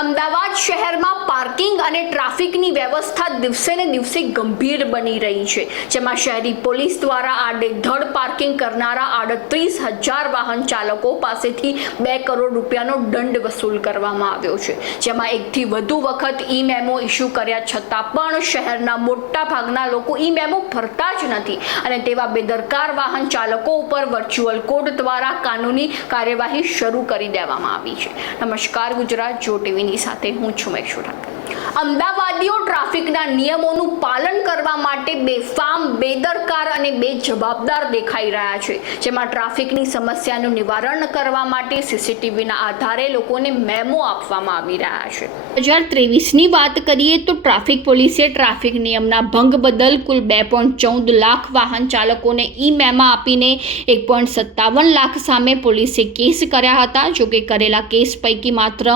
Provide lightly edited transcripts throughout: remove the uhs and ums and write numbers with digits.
અમદાવાદ શહેરમાં પાર્કિંગ અને ટ્રાફિકની વ્યવસ્થા દિવસે ને દિવસે ગંભીર બની રહી છે, જેમાં શહેરી પોલીસ દ્વારા આડેધડ પાર્કિંગ કરનારા 38,000 વાહન ચાલકો પાસેથી 2 કરોડ રૂપિયાનો દંડ વસૂલ કરવામાં આવ્યો છે, જેમાં એકથી વધુ વખત ઈ મેમો ઇસ્યુ કર્યા છતાં પણ શહેરના મોટા ભાગના લોકો ઈ મેમો ભરતા જ નથી અને તેવા બેદરકાર વાહન ચાલકો ઉપર વર્ચ્યુઅલ કોડ દ્વારા કાનૂની કાર્યવાહી શરૂ કરી દેવામાં આવી છે। નમસ્કાર ગુજરાત જો ટીવીની સાથે હું છું મેક્ષુ ઠાકર। અમદાવાદીઓ ટ્રાફિકના નિયમોનું પાલન કરવા માટે બેફામ, બેદરકાર અને બેજવાબદાર દેખાઈ રહ્યા છે, જેમાં ટ્રાફિકની સમસ્યાનું નિવારણ કરવા માટે સીસીટીવીના આધારે લોકોને મેમો આપવામાં આવી રહ્યા છે। 2023ની વાત કરીએ તો ટ્રાફિક પોલીસે ટ્રાફિક નિયમના ભંગ બદલ કુલ 2.14 લાખ વાહન ચાલકોને ઈ મેમો આપીને 1.57 લાખ સામે પોલીસે કેસ કર્યા હતા। જોકે કરેલા કેસ પૈકી માત્ર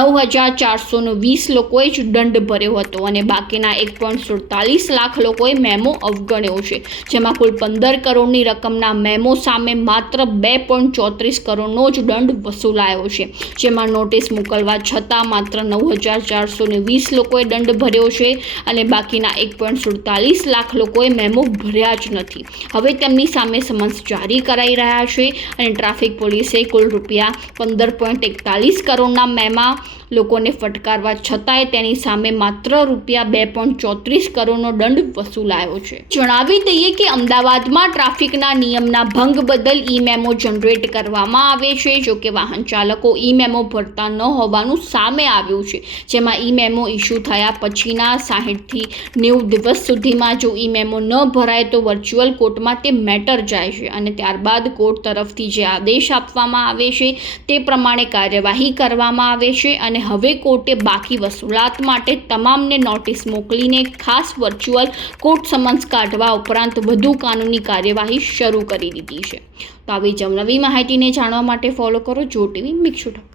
9,420 લોકોએ જ દંડ ભર્યો હતો અને બાકીના 1.47 લાખ લોકોએ મેમો અવગણ્યો છે, જેમાં કુલ 15 કરોડની રકમના મેમો સામે માત્ર 2.34 કરોડનો જ દંડ વસૂલાયો છે, જેમાં નોટિસ મોકલવા છતાં માત્ર 9,420 લોકોએ દંડ ભર્યો છે અને બાકીના 1.47 લાખ લોકોએ મેમો ભર્યા જ નથી। હવે તેમની સામે સમન્સ જારી કરાઈ રહ્યા છે અને ટ્રાફિક પોલીસે કુલ રૂપિયા 15.41 કરોડના મેમા લોકોને ફટકારવા છતાંય તેની સામે માત્ર રૂપિયા 2.34 કરોડનો દંડ વસૂલાયો છે। જણાવી દઈએ કે અમદાવાદમાં ટ્રાફિકના નિયમના ભંગ બદલ ઈ મેમો જનરેટ કરવામાં આવે છે, જોકે વાહન ચાલકો ઈ મેમો ભરતા ન હોવાનું સામે આવ્યું છે, જેમાં ઈ મેમો ઇસ્યુ થયા પછીના 60થી 90 દિવસ સુધીમાં જો ઈ મેમો ન ભરાય તો વર્ચ્યુઅલ કોર્ટમાં તે મેટર જાય છે અને ત્યારબાદ કોર્ટ તરફથી જે આદેશ આપવામાં આવે છે તે પ્રમાણે કાર્યવાહી કરવામાં આવે છે અને હવે કોર્ટે બાકી વસૂલાત માટે તમામને નોટિસ મોકલીને ખાસ વર્ચ્યુઅલ કોર્ટ સમન્સ કાઢવા ઉપરાંત વધુ કાનૂની કાર્યવાહી શરૂ કરી દીધી છે। તો આવી જ નવી માહિતીને જાણવા માટે ફોલો કરો જો ટીવી મેક્ષુ ઠાકર।